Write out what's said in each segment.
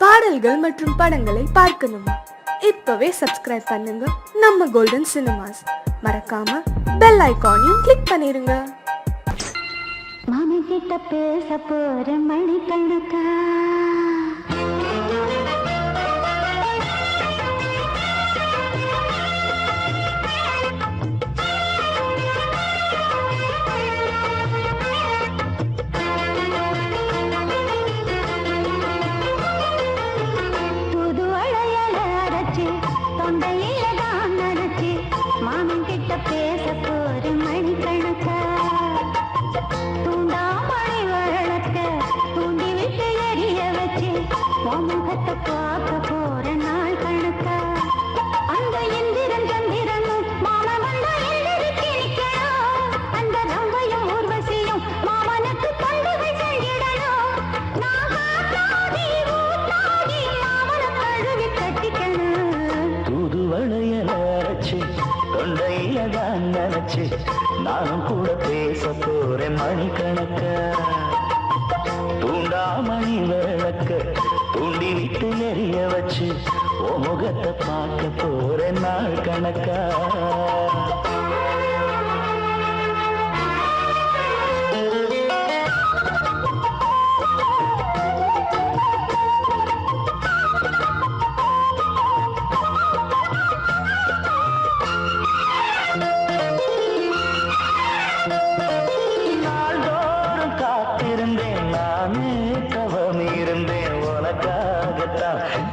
பாடல்கள் மற்றும் படங்களை பார்க்கணுமா? இப்பவே சப்ஸ்கிரைப் பண்ணுங்க நம்ம கோல்டன் சினிமாஸ். மறக்காம பெல் ஐகானையும் கிளிக் பண்ணிருங்க. மாமி கிட்ட பேச போற மணிக்கணக்கா பேச போற மணிக்கணக்கா தூண்டாமணி வழக்க தூண்டி விட்டு எரிய வச்சு முகத்தை பார்க்க போற நாள் கணக்கா அந்த இந்திரன் சந்திரனும் மாமா வந்தா எழுதிக்கணும் அந்த ரம்பையும் ஊர்வசியும் மாமனுக்கு பண்டுகள் செஞ்சிடணும் நான் காத்தாடி ஊத்தாடி மாமனை கழுவி கட்டிக்கணும் தூதுவளையல அரைச்சு தொண்டையில தான் நினைச்சு நானும் கூட பேச போறேன் மணிக்கணக்க தூண்டாமணி விளக்க தூண்டி விட்டு எரிய வச்சு ஓ முகத்தை பார்க்க போறேன் நாள் கணக்கா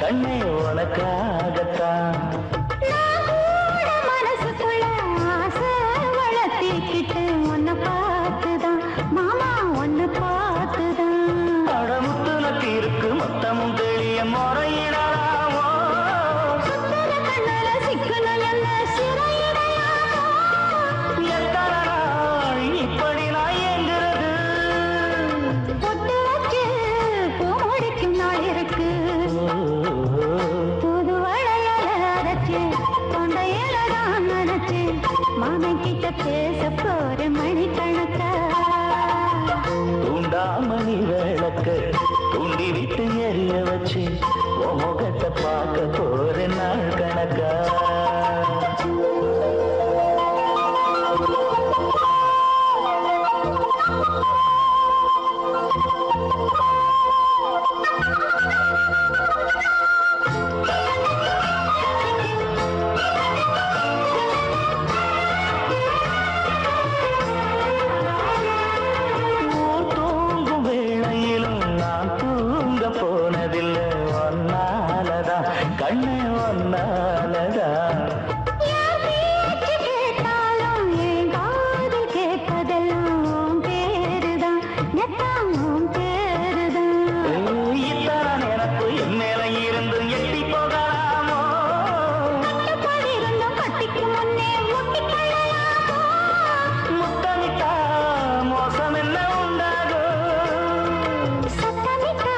கண்ணே உனக்காகத்தான் மனசுக்குள்ள ஆசை வளர்த்திக்கிட்டு உன்னை பார்த்துதான் மாமா உன்னை பார்த்துதான் அடமுத்து நக்கு இருக்கு மொத்தமும் தெளிய முறையிடலாமோ சுத்தர கண்ணல சிக்கணும் என்ன சிறையிடையாமோ எத்தனை நாள் இப்படி நான் எங்கிறது பொட்டு வச்சு பூ முடிக்கும் நாள் இருக்கு புது வளையல அரைச்சு தொண்டையில தான் நினைச்சு மாமன் கிட்ட பேச போற மணிக்கணக்கா தூண்டாமணி விளக்க தூண்டி விட்டு எரிய வச்சு உன் முகத்தை பார்க்க போற நாள் கணக்கா போனதில்லை ஒன்னாலதான் கண்ணு ஒன்னாலதான் கேட்டாலும் என் காது கேட்பதெல்லாம் பேருதான் எல்லாம் பேருதான் இத்தான் எனக்கு என் மேல இருந்து எட்டி போகலாமோ இருந்தும் கட்டிக்கு முன்னே முட்டிக்கொள்ளலாமோ முத்தமிட்டா மோசம் என்ன உண்டாகும் சத்தமிட்டா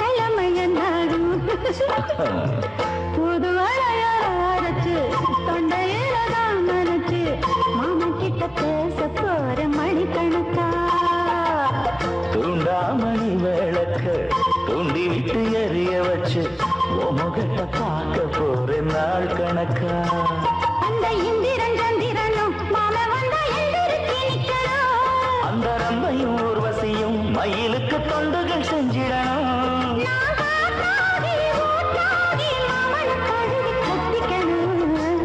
நிலைமையன்னாடும் புது வளைய அரைச்சு தொண்டையில தான் நினைச்சு மாமா கிட்ட பேச போற மணிக்கணக்கா தூண்டாமணி விளக்க தூண்டி விட்டு எரிய வச்சு உன் முகத்தை பார்க்க போற நாள் கணக்கா அந்த இந்திரன் சந்திரனும் மாமா வந்தா எழுதிருக்கு நிக்கணும் அந்த ரம்பையும் ஊர்வசியும் மயிலுக்கு தொண்டுகள் செஞ்சிடணும்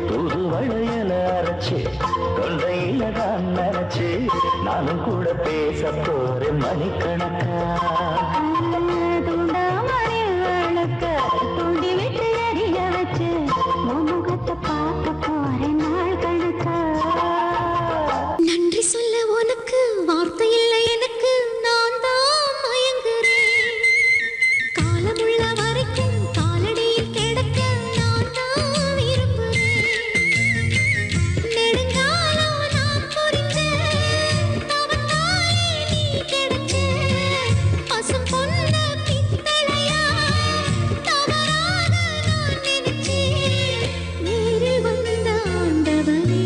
புது வளையல அரைச்சு தொண்டையில தான் நினைச்சு நானும் கூட பேச போறேன் மணிக்கணக்கா தூண்டாமணி விளக்க தூண்டி விட்டு எரிய வச்சு முகத்தை பார்க்க போறேன் நாள் கணக்கா நன்றி சொல்ல உனக்கு வார்த்தை இல்லை எனக்கு நான் தான் மயங்குறேன் காலமுள்ள வரைக்கும் காலடியில் கிடக்க நான் தான் விரும்புகிறேன் நெடுங்காலம் நான் புரிஞ்ச தவத்தாலே நீ கிடைச்ச பசும் பொன்ன பித்தளையா தவறாக நான் நினைச்சேன் நேரில் வந்த ஆண்டவனே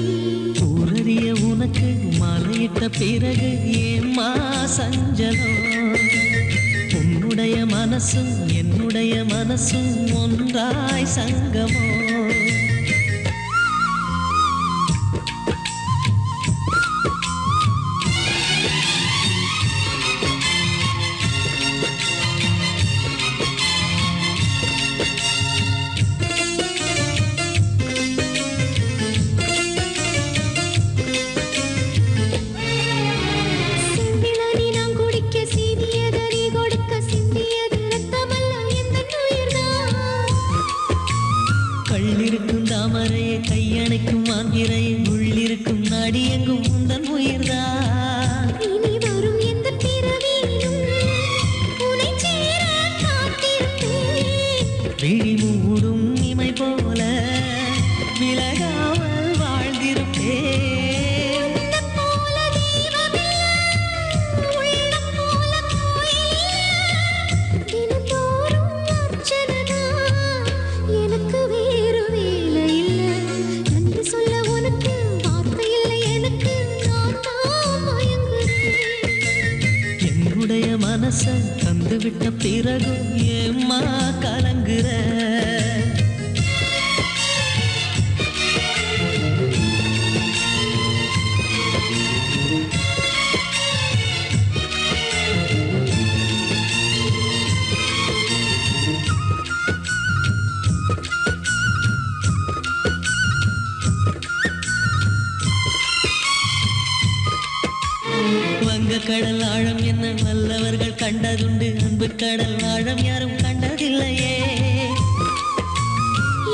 ஊரறிய உனக்கு மலையிட்ட பிறகு ஏம்மா சஞ்சலம் உன்னுடைய மனசும் என்னுடைய என்னுடைய மனசும் ஒன்றாய் சங்கமோ கள்ளிருக்கும் தாமரையை கையணைக்கும் மாந்திரையை உள்ளிருக்கும் நாடி எங்கும் உந்தன் உயிர்தான் இனி வரும் எந்த பிறவியிலும் உன்னை சேர காத்திருப்பேன். விழி மூடும் இமை போல விலகாமல் வாழ்ந்திருப்பேன் உன்னைப் போல தெய்வமில்லை, உள்ளம் போல கோயிலில்லை. தினந்தோறும் அர்ச்சனைதான், எனக்கு வேறு வேலை இல்லை. நன்றி சொல்ல உனக்கு வார்த்தை இல்லை எனக்கு, நான் தான் மயங்குறேன். என்னுடைய மனச தந்துவிட்ட பிறகும் ஏம்மா கலங்குற வங்க கடல் ஆழம் என்ன வல்லவர்கள் கண்டதுண்டு அன்பு கடல் ஆழம் யாரும் கண்டதில்லையே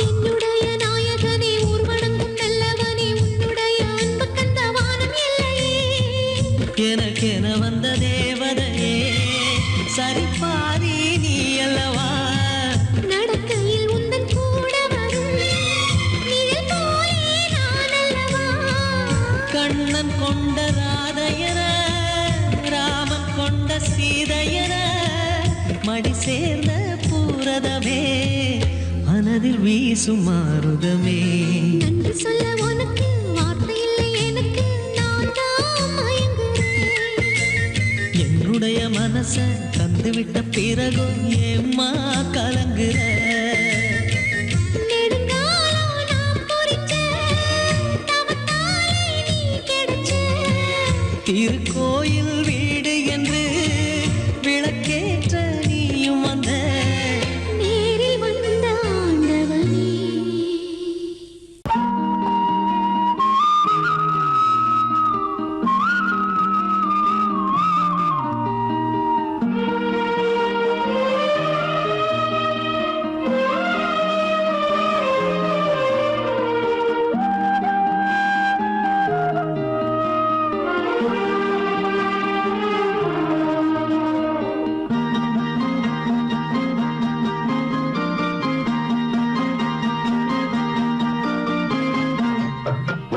என்னுடைய நாயகனே, ஊர்வனங்கும் நல்லவனே, உன்னுடைய அன்பு கண்ட வானம் எல்லையே. எனக்கென வந்த தேவதையே சரிபாரி நீ அல்லவா நடக்கையில் உந்தன் கூட வரும் நிழல் போலே நான் அல்லவா. கண்ணன் கொண்ட ராதையர ராமன் கொண்ட சீதையர மடி சேர்ந்த பூரதமே மனதில் வீசும் மாருதமே நன்றி சொல்ல உனக்கு வார்த்தை இல்லை எனக்கு, நான் தான் மயங்குறேன். என்னுடைய மனச தந்துவிட்ட பிறகும் ஏம்மா கலங்குற நெடுங்காலம் நான் பொறிச்ச தவத்தாலே நீ கிடைச்ச. திருக்கோயில் வீடு என்று விளக்கேற்ற நீயும் வந்த நேரில் வந்த ஆண்டவனே.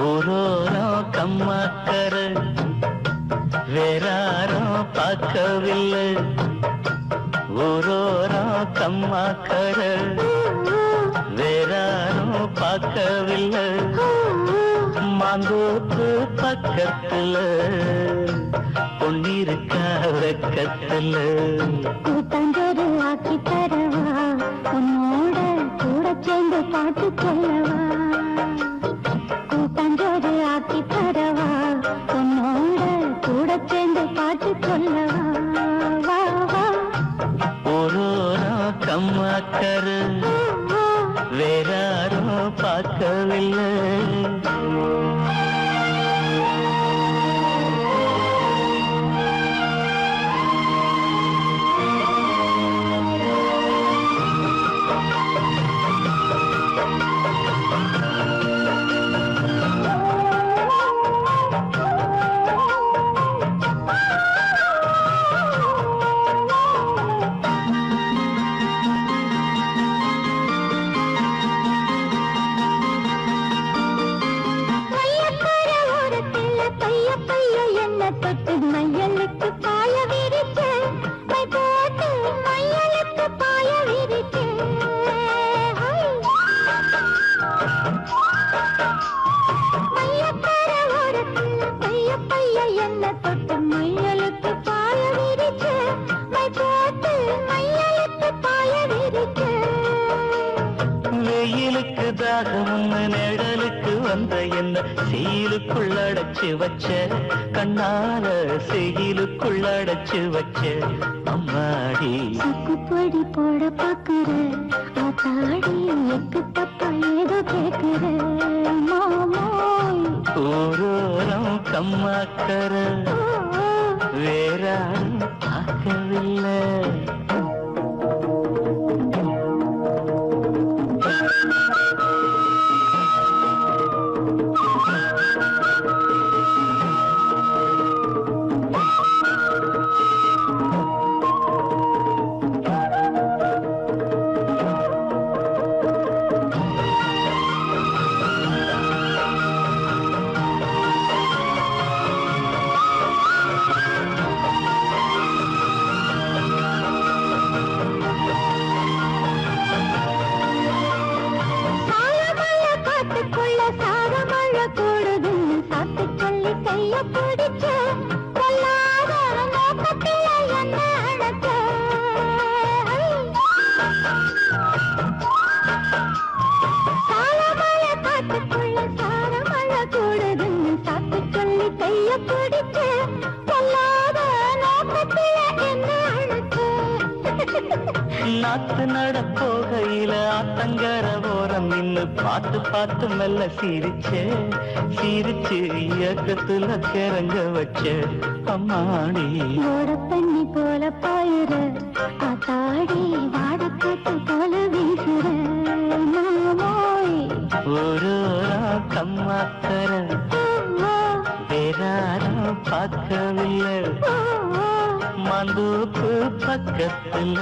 ஊரோரம் கம்மாக்கர வேறாரும் பார்க்கவில்லை ஊரோரம் கம்மாக்கர வேறாரும் பார்க்கவில்லை மாந்தோப்பு பக்கத்துல பொன்னிருக்கா வெக்கத்துல கூட்டாஞ்சோறு ஆக்கி தரவா, உன்னோட கூட சேர்ந்து பாட்டு சொல்லவா. கூட்டாஞ்சோறு ஆக்கி தரவா, உன்னோட கூட சேர்ந்து பாட்டு சொல்லவா. வா வா ஊரோரம் கம்மாக்கர வேறாரும் பார்க்கவில்லை வள்ளல் வெயிலுக்கு தாகம்னு நிழலுக்கு வந்த என்ன செயலுக்குள் அடைச்சு வச்ச கண்ணால செயலுக்குள் அடைச்சு வச்ச அம்மாடி சுக்குப்பொடி போட பாக்குற ஆத்தாடி எக்கு தப்பா ஏதோ கேக்குற மாமோய் ஊரோரம் கம்மாக்கர வேறாரும் பார்க்கவில்லை நாத்து நட போகையில ஆத்தங்கர ஓரம் நின்னு பார்த்து பார்த்து மெல்ல சிரிச்சே சிரிச்சு இயக்கத்துல கிறங்க வச்ச அம்மாடி ஓட தண்ணி போல பாயிர ஆத்தாடி வாடக்கட்டு போல வீசுற மாமோய் ஒரு கம்மாக்கர வேறாரும் பார்க்கவில்லை மந்தூப்பு பக்கத்துல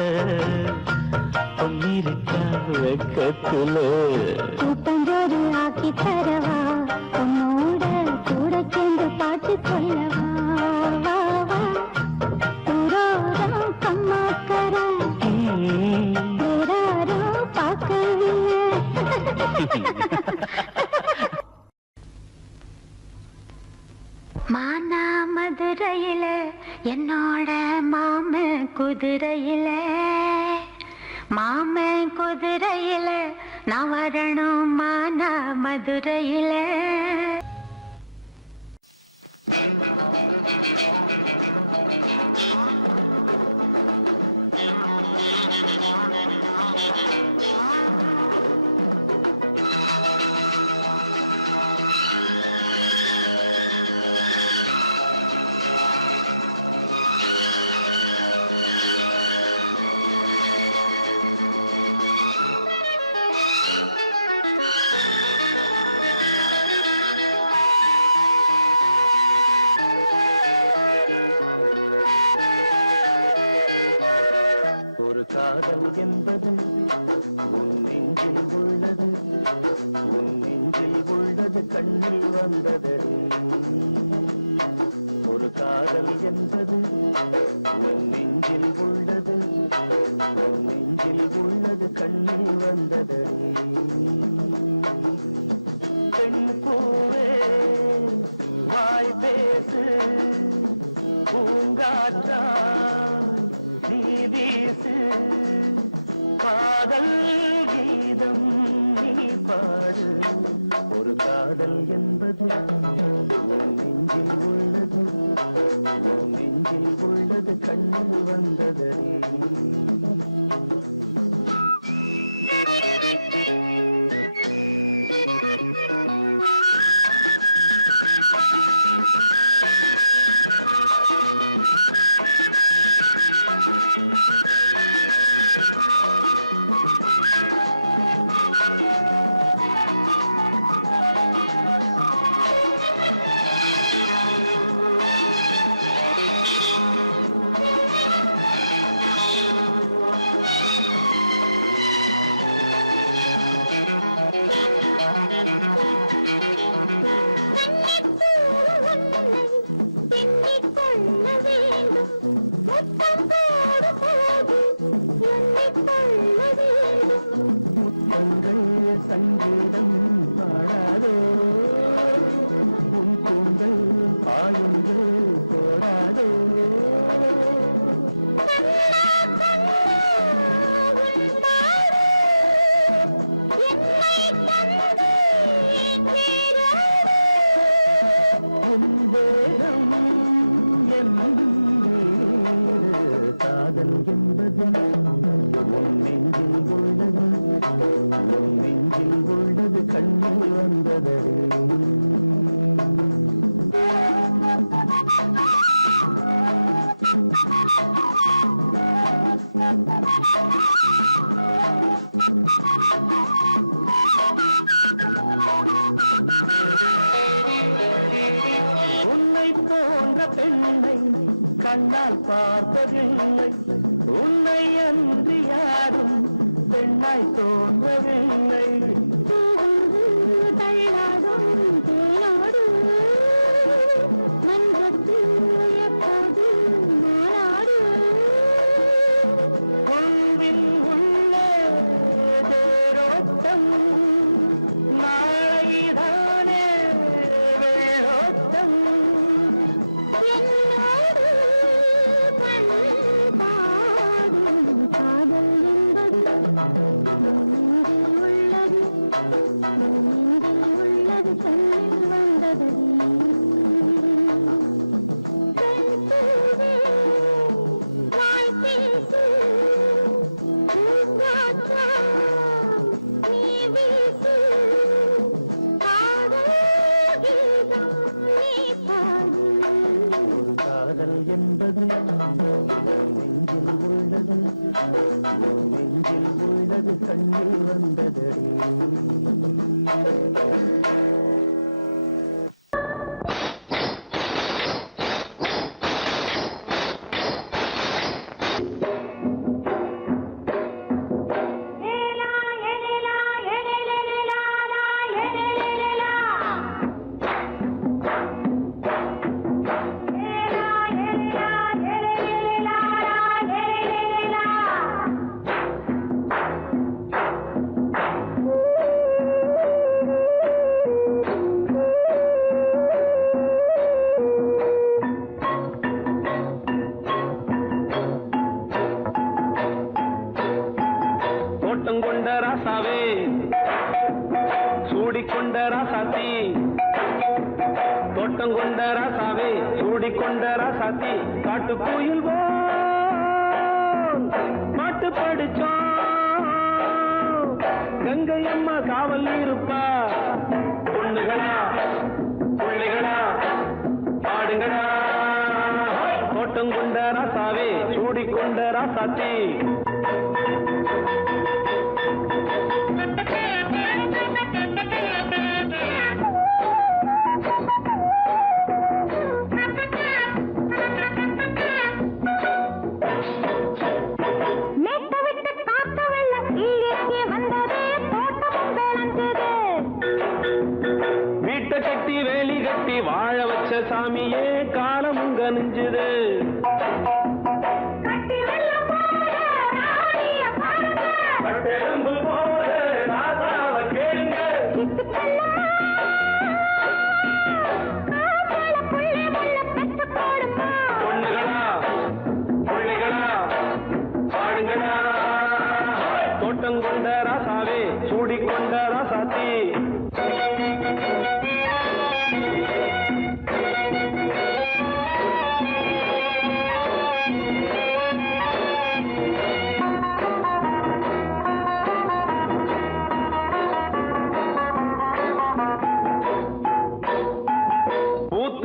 பொன்னிருக்கா வெக்கத்துல கூட்டஞ்சோறு ஆக்கி தரவா உன்னோட கூட சேர்ந்து பாட்டு சொல்லவா வா வா ஊரோரம் கம்மாக்கர வேறாரும் பார்க்கவில்லை மானா மதுரையில என்னோட மாமன் குதிரையில நான் வரணும் மானா மதுரையில காதல் என்பது உன் நெஞ்சில் உள்ளது உன் நெஞ்சில் உள்ளது கண்ணில் வந்ததடி ஒரு காதல் என்பது உன் நெஞ்சில் உள்ளது உன் நெஞ்சில் உள்ளது கண்ணில் வந்ததடி பெண் பூவே வாய் பேசு பூங்காற்றா நீ வீசு காதல் கீதம் நீ பாடு ஒரு காதல் என்பது உன் நெஞ்சில் உள்ளது உன் நெஞ்சில் உள்ளது கண்ணில் வந்ததடி முத்தங்கள் சங்கீதம் பாடாதோ உன் கூந்தல் பாயுங்கள் போடாதோ என்ன நெஞ்சில் உள்ளது நெஞ்சில் உள்ளது கண்ணில் வந்ததே உன்னை போன்ற பெண்ணை கண்ணால் பார்த்ததில்லை உன்னை அன்றி யாரும் பெண்ணாய் தோன்றவில்லை தள்ளாடும் தேனாடு மன்றத்தில் எப்போதும் மாநாடு கொள்வின் உள்ளே தேரோட்டம் நாளைதானே வேரோட்டம் என்னோடு கண் பாடும் காதல் என்பது நெஞ்சில் உள்ளது கண்ணில் வந்தது வாய் பேசு பூங்காற்றா நீ வீசு காதல் கீதம் நீ பாடு ஒரு காதல் என்பது நெஞ்சில் உள்ளது நெஞ்சில் உள்ளது கண்ணில் வந்ததே தோட்டம் கொண்ட ராசாவே சூடிக்கொண்ட ராசாத்தி காட்டு கோயில் பாட்டு படிச்சோம் கங்கை அம்மா காவல் இருப்பா பொண்ணுகளா பிள்ளைகளா பாடுங்களா தோட்டம் கொண்ட ராசாவே சூடிக்கொண்ட ராசாத்தி கட்டி வேலி கட்டி வாழ வச்ச சாமியே காலம் உங்க நெஞ்சுது பொண்ணுகளா பிள்ளைகளா பாடுங்களா தோட்டம் கொண்ட ராசாவே சூடிக்கொண்ட ராசாத்தி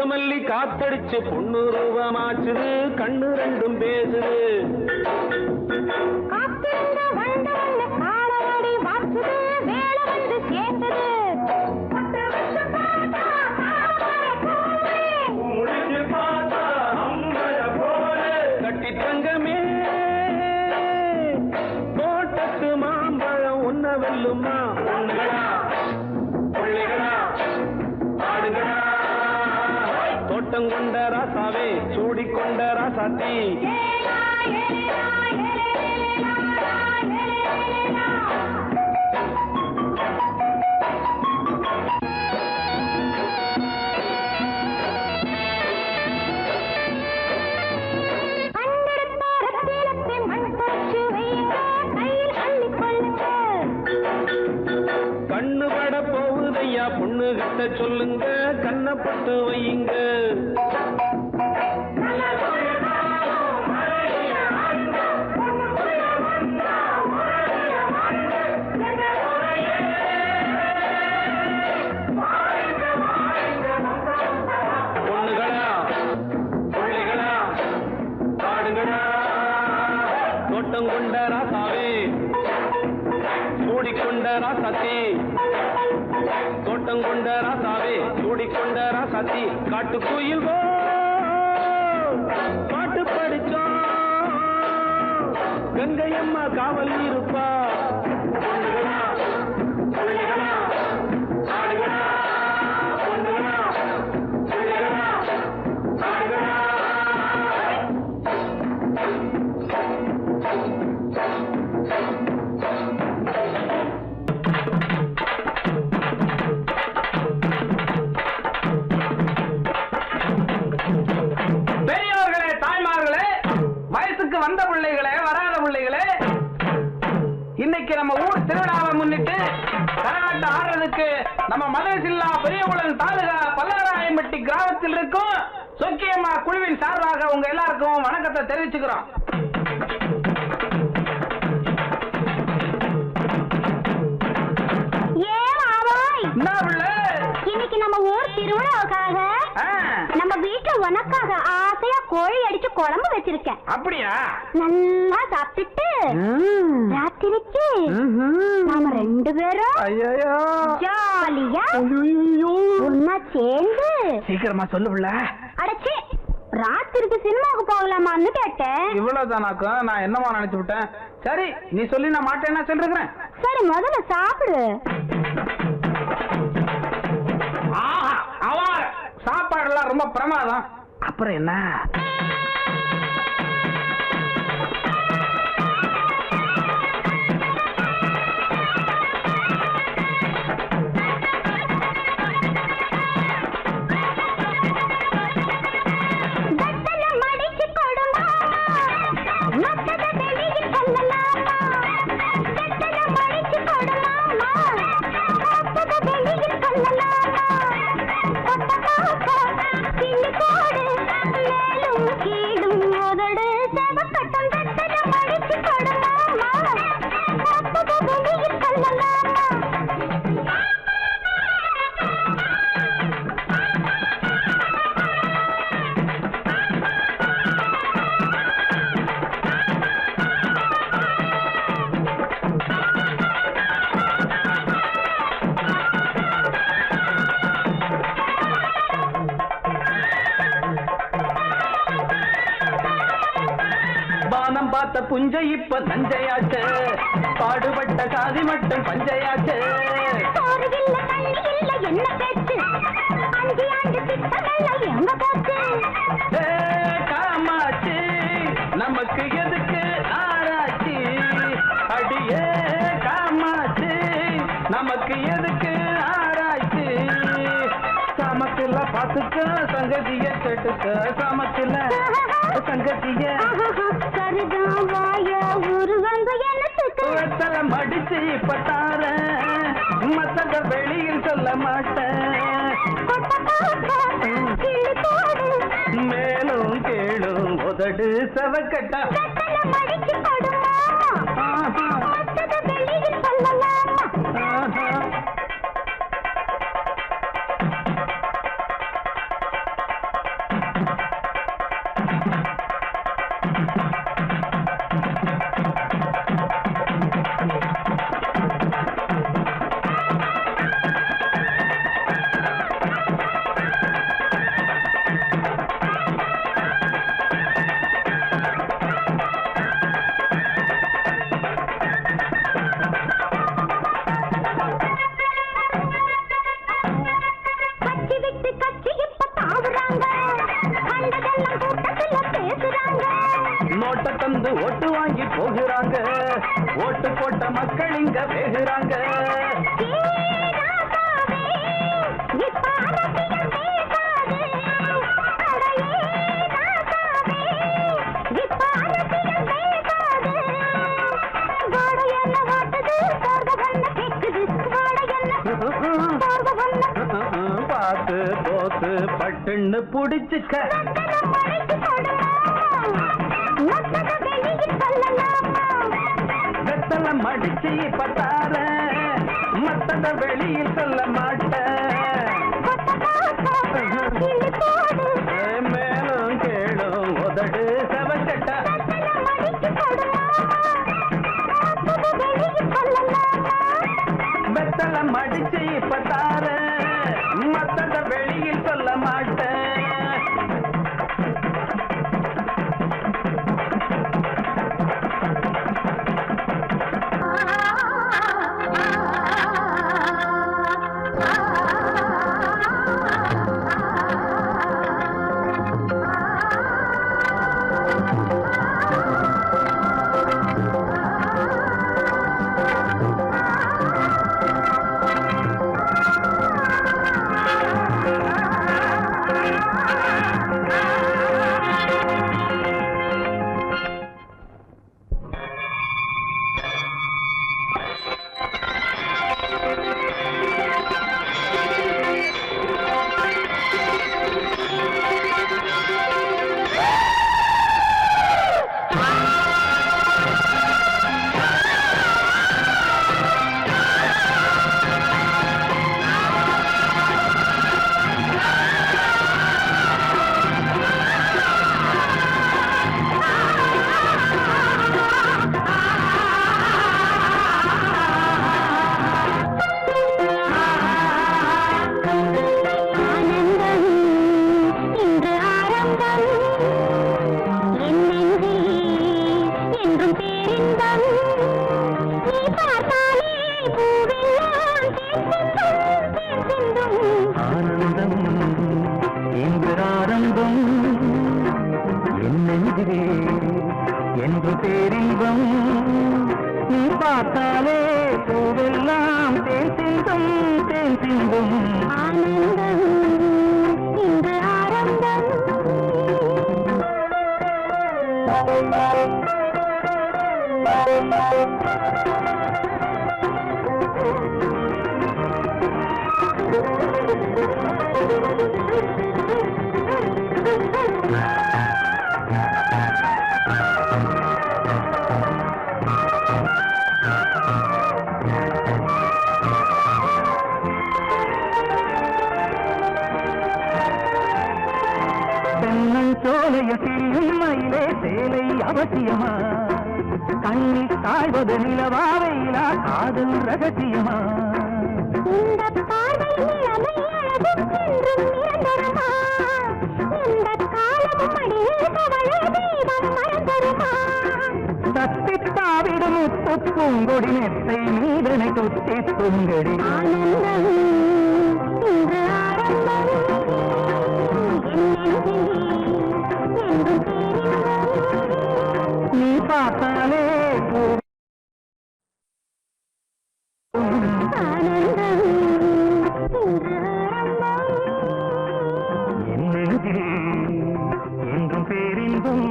மல்லி காத்தடிச்சு பொண்ணு ரூபமாச்சுது கண்ணு ரெண்டும் பேசுது கட்டி தங்கமே தோட்டத்து மாம்பழம் உன்ன வெல்லுமா பொண்ணுகளா பிள்ளைகளா ஆடுகளா தோட்டம் கொண்ட ராசாவே சூடிக்கொண்ட ராசாத்தி கண்ணு பட போகுதையா பொண்ணு கிட்ட சொல்லுங்க கண்ணப்பட்டு வையுங்க சூடிக்கொண்ட ராசாத்தி தோட்டம் கொண்ட ராசாவே சூடிக்கொண்ட ராசாத்தி காட்டுக்குயில் பாட்டு படிச்சோம் கங்கையம்மா காவல் இருப்பா பெரியவர்களே, தாய்மார்களே, வயசுக்கு வந்த பிள்ளைகளே, வராத பிள்ளைகளே, இன்னைக்கு நம்ம ஊர் திருவிழாவை முன்னிட்டு கரகாட்டம் ஆடுறதுக்கு நம்ம மதுரை பெரியகுளம் தாலுகா பல்லாராயம்பட்டி கிராமத்தில் இருக்கும் சொக்கியம்மா குழுவின் சார்பாக உங்க எல்லாருக்கும் வணக்கத்தை தெரிவிச்சுக்கிறோம். இன்னைக்கு நம்ம ஊர் திருவிழாவுக்காக நம்ம வீட்டுல உனக்காக ஆசையா கோழி அடிச்சு குழம்பு வச்சிருக்கேன். அப்படியா? நல்லா சாப்பிட்டுட்டு ராத்திரிக்கு நாம 2 பேரும் ஜாலியா ஒன்னா சேர்ந்து சீக்கிரமா சொல்லுவில்ல. அடச்சி, ராத்திரிக்கு சினிமாவுக்கு போகலாமான்னு கேட்டேன். இவ்வளவுதானாக்கா? நான் என்னமா நினைச்சு விட்டேன். சரி, நீ சொல்லி நான் மாட்டேன்னா சொல்றேன். சரி, முதல்ல சாப்பிடு. சாப்பாடுலாம் ரொம்ப பிரமாதம். அப்புறம் என்ன? பார்த்த புஞ்சை இப்ப தஞ்சையாச்சு, பாடுபட்ட காதி மட்டும் பஞ்சையாச்சு. காமாச்சு நமக்கு எதுக்கு ஆராய்ச்சி? அடியே காமாச்சு நமக்கு எதுக்கு ஆராய்ச்சி? சமத்துல பாத்துக்க சங்கதிய கேட்டுக்க, சமத்துல சங்கதிய மடிச்சு இப்ப தார மத்தத வெளியில் சொல்ல மாட்டேன். மேலும் கேளும் உதடு சவக்கட்டா தந்து ஓட்டு வாங்கி போகிறாங்க, ஓட்டு போட்ட மக்கள் இங்க வேகுறாங்க. பார்த்து போத்து பட்டுன்னு புடிச்சுக்க, வெத்தல மடிச்சு பத்தார மத்தத வெளியில் சொல்ல மாட்டேன். மேலும் கேளும் உதடு சவக்கட்டா மடிச்சு இப்ப தார மத்தத வெளியில் சொல்ல மாட்டேன். அவசியமா கண்ணில் காய்வது நிலவாவையிலா காதல் ரகசியமா இந்த பார்வை நிலைமை அழகும் என்றும் நிரந்தரமா இந்த காலமும் அடியில் கவலை தெய்வம் மறந்தருமா தத்தித்தாவிடும் முத்து பூங்கொடி நெத்தை நீதனை தொத்தி துங்கடி ஆனந்தம் இன்று ஆரம்பம் நீ பார்த்தாலே ஆனந்தம் இன்று ஆரம்பம் என்னெழுதில் என்றும் பேரின்பம்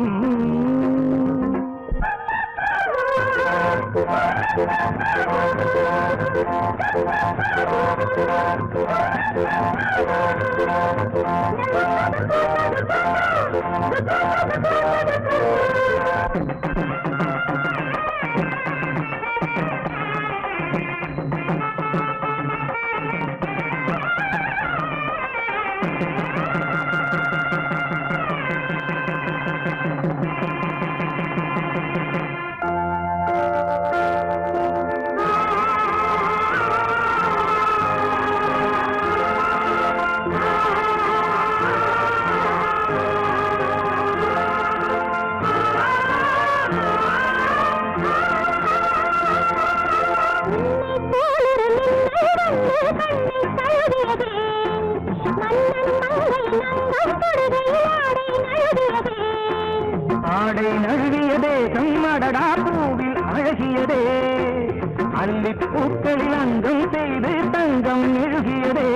ஆடை நழுவியதே சம்மடடா பூவில் அழகியதே அல்லிப் பூக்களில் அங்கம் செய்து தங்கம் எழுகியதே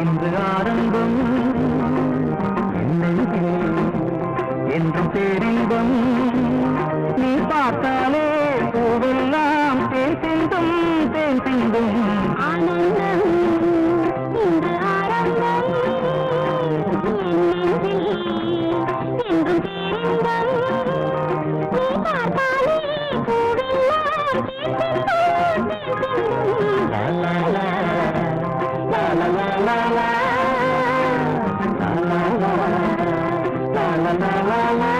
இன்று ஆரம்பம் என்றும் பேரின்பம் நீ பார்த்தாலே பூவெல்லாம் தேன் சிந்தும் தேன் சிந்தும் ஆனந்தம் இன்று ஆரம்பம் என்றும் பேரின்பம் நீ பார்த்தாலே பூவெல்லாம் தேன் சிந்தும் தேன் சிந்தும் லா லா லா லா லா லா லா லா லா லா லா லா லா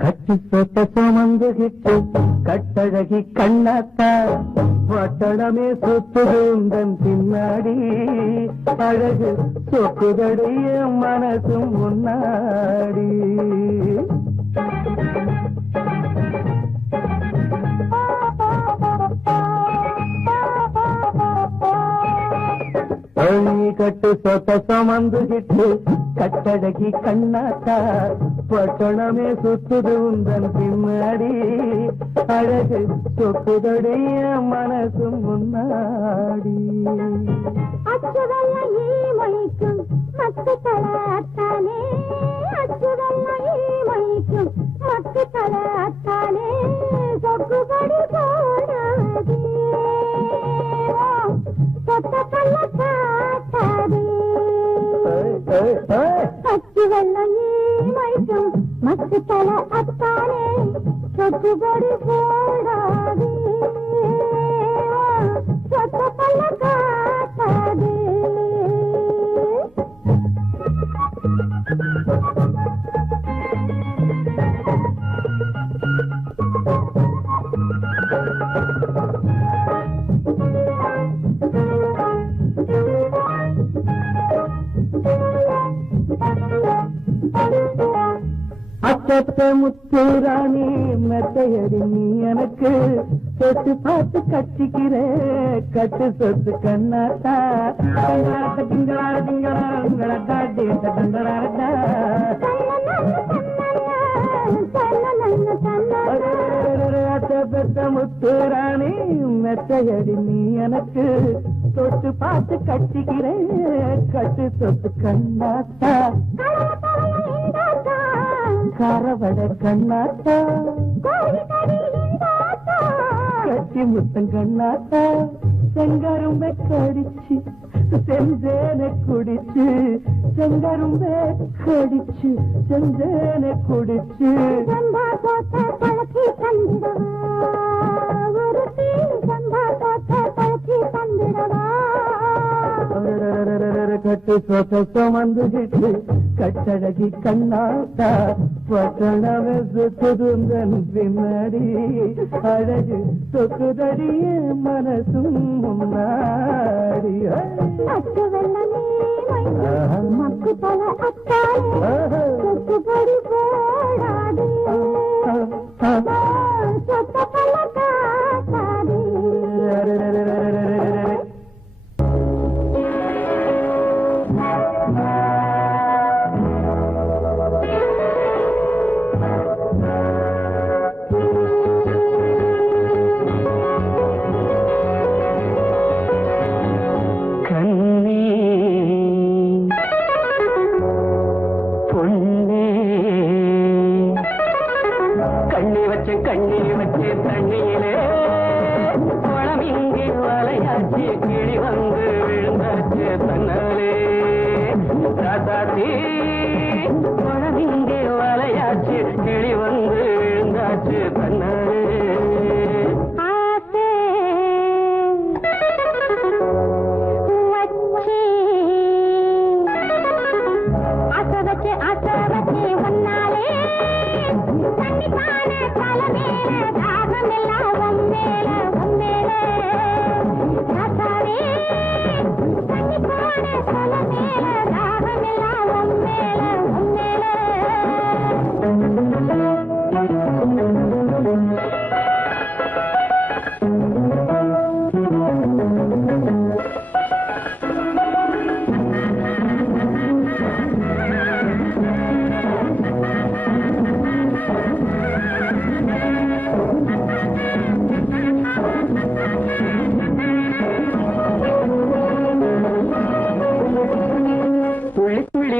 கட்டிப்பட்ட சுமந்துகிட்டு கட்டழகி கண்ணாத்தா வட்டணமே சுத்துதூந்தன் பின்னாடி அழகு சொக்குதடைய மனசும் முன்னாடி கட்டு சொட்ட சுமந்துகிட்டு கட்டழகி கண்ணாத்தா பட்டணமே சுத்துது உந்தன் பின்னாடி அழகு சொக்குதடைய மனசும் முன்னாடி மைக்கும் மத்து தலாத்தானே மைக்கும் மத்து தலாத்தானே சொக்குபடி போடாதே சொத்த கல்ல காட்டாதே அச்சு வெள்ளம் மைக்கும் மத்து தல அத்தானே சொக்குபடி போடாதே சொத்த கல்ல காட்டாதே அத்த முத்துராணி மெத்தையடி நீ எனக்கு தொட்டு பார்த்து கட்டிக்கிற கட்டு சொத்து கண்ணாத்தா பெத்த முத்துராணி மெத்தையடி நீ எனக்கு தொட்டு பார்த்து கட்டிக்கிற கட்டு சொத்து கண்ணாத்தா கரவட கண்ணாத்தா கட்டி முத்தம் கண்ணாத்தா செங்கரும்பை கடிச்சு செஞ்சேன குடிச்சு செங்கரும்பே கடிச்சு செந்தேனை குடிச்சு சந்தா போட்ட பழக்கி தந்திடவா ஒருத்தி சந்தா போட்ட பழக்கி தந்திடவா கட்டு சுமந்துகிட்டு கட்டழகி கண்ணாக்கா பட்டணமே சுத்துதுந்தன் பின்னாடி அழகு சொக்குதடிய மனசும் முன்னாடி அச்சு வெள்ளமே மக்கு பல அத்தாலே சொக்குபடி போடாது சொத்த பல காட்டாது கண்ணி வச்சு தண்ணியிலே குளம் இங்கே வலையாச்சு கிளி வந்து விழுந்தாச்சு தன்னாலே ராசாத்தி குளம் இங்கே வலையாச்சு கிளி வந்து விழுந்தாச்சு தன்னாலே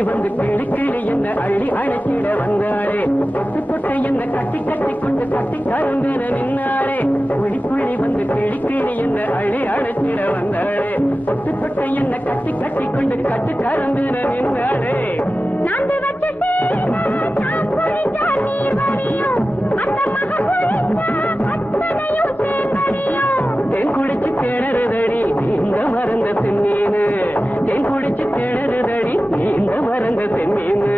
வந்து கிளி கிளி என்ன அள்ளி அழைச்சிட வந்தாளே தொட்டு தொட்டு என்ன கட்டி கட்டி கொண்டு கட்டி கருந்தின நின்னாளே புள்ளி புள்ளி வந்து கிளி கிளி என்ன அள்ளி அழைச்சிட வந்தாளே தொட்டு தொட்டு என்ன கட்டி கட்டி கொண்டு கட்டி கருந்தின நின்னாளே தேன் குடிச்சு திணறுதடி நீந்த மறந்த செம்மீனு தேன் குடிச்சு திணறுதடி நீந்த மறந்த செம்மீனு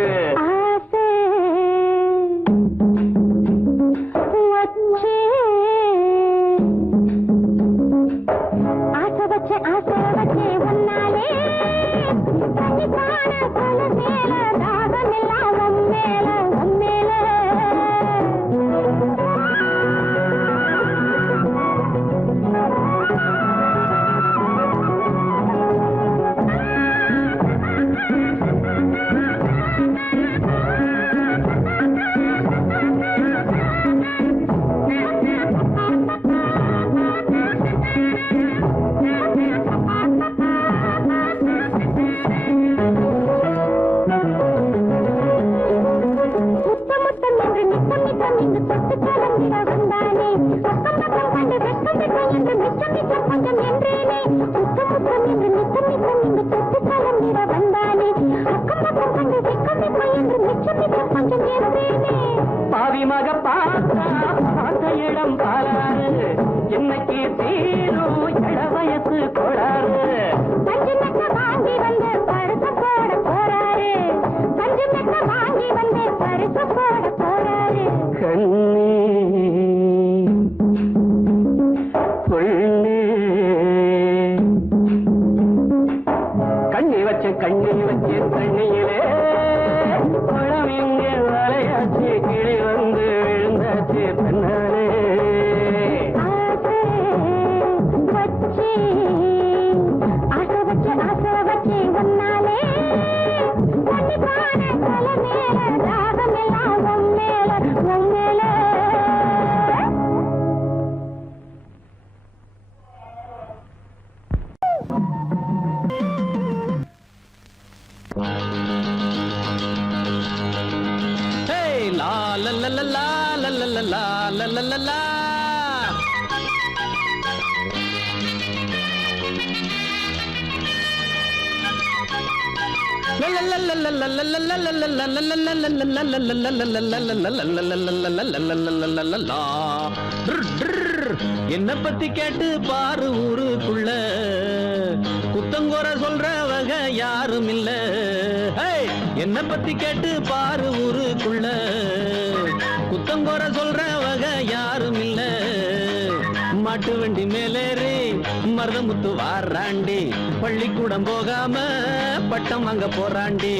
பாவி மக பார்த்த இடம் பாலாறு என்னைக்கு தீரும் இள வயசு கோளாறு பஞ்சு மெத்த வாங்கி வந்து பரிசு போட போறாரு பஞ்சு மெத்த வாங்கி வந்து பரிசு போட போறாரு கண்ணி வச்சு தண்ணியிலே குளம் இங்கே வலையாச்சு கிளி வந்து விழுந்தாச்சு தன்னாலே என்ன பத்தி கேட்டு பாரு ஊருக்குள்ள குத்தங்கோர சொல்றவங்க யாரும் இல்ல. என்ன பத்தி கேட்டு பாரு ஊருக்குள்ள குத்தங்கோர சொல்றவங்க யாரும் இல்ல. மாட்டு வண்டி மேலேறி மருதமுத்து வாராண்டி, பள்ளிக்கூடம் போகாம பட்டம் வாங்க போறாண்டி.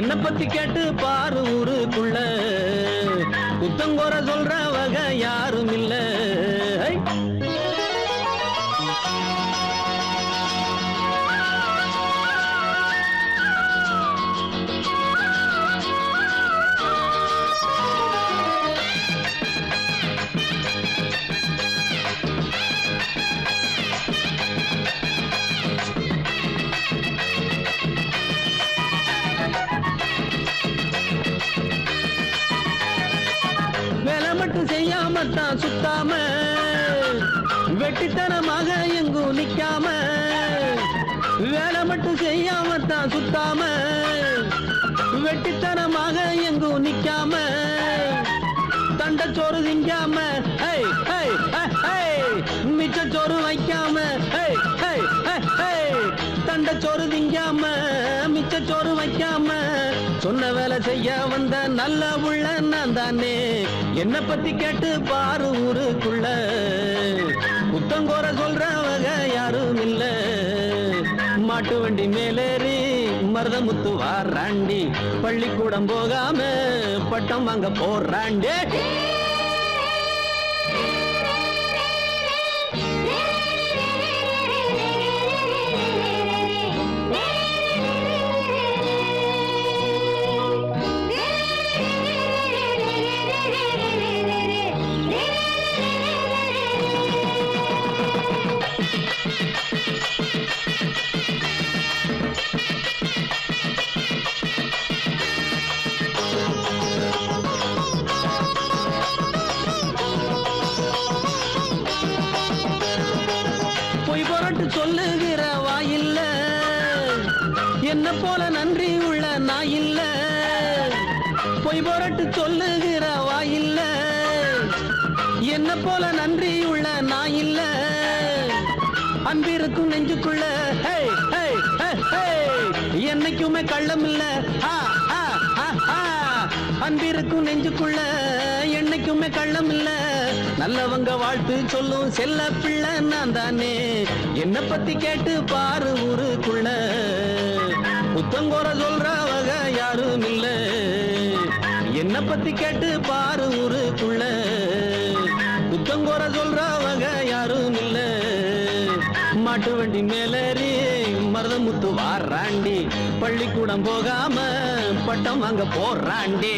என்ன பத்தி கேட்டு பாரு ஊருக்குள்ள குத்தங்கோர சொல்றவங்க யாரும் இல்ல. செய்யாமத்தான் சுத்தாம வெட்டித்தனமாக எங்கும் நிக்காம, வேலை மட்டும் செய்யாமத்தான் சுத்தாம வெட்டித்தனமாக எங்கும் நிக்காம, தண்டச்சோறு திங்காம மிச்சச்சோறு வைக்காம, தண்டச்சோறு திங்காம மிச்சச்சோறு வைக்காம, சொன்ன வேலை செய்ய வந்த நல்ல உள்ள நான் தானே. என்ன பத்தி கேட்டு பாரு ஊருக்குள்ள குத்தங்கோர சொல்றவங்க யாரும் இல்ல. மாட்டு வண்டி மேலேறி மருதமுத்து வாராண்டி, பள்ளிக்கூடம் போகாம பட்டம் வாங்க போறாண்டி. பொய் பொருட்டு சொல்லுகிற வாயில்ல, என்ன போல நன்றி உள்ள நாயில்ல. பொய் பொருட்டு சொல்லுகிற வாயில்ல, என்ன போல நன்றி உள்ள நாயில்ல. அன்பிருக்கும் நெஞ்சுக்குள்ள என்னைக்குமே கள்ளம் இல்ல. அன்பிருக்கும் நெஞ்சுக்குள்ள என்னைக்குமே கள்ளம் இல்ல. நல்லவங்க வாழ்த்து சொல்லும் செல்ல பிள்ளை நான் தானே. என்ன பத்தி கேட்டு பாரு ஊருக்குள்ள புத்தங்கோர சொல்றவங்க யாரும் இல்ல. என்ன பத்தி கேட்டு பாரு ஊருக்குள்ள புத்தங்கோர சொல்றவங்க யாரும் இல்ல. மாட்டு வண்டி மேலேறி மருதமுத்து வாராண்டி, பள்ளிக்கூடம் போகாம பட்டம் வாங்க போறாண்டி.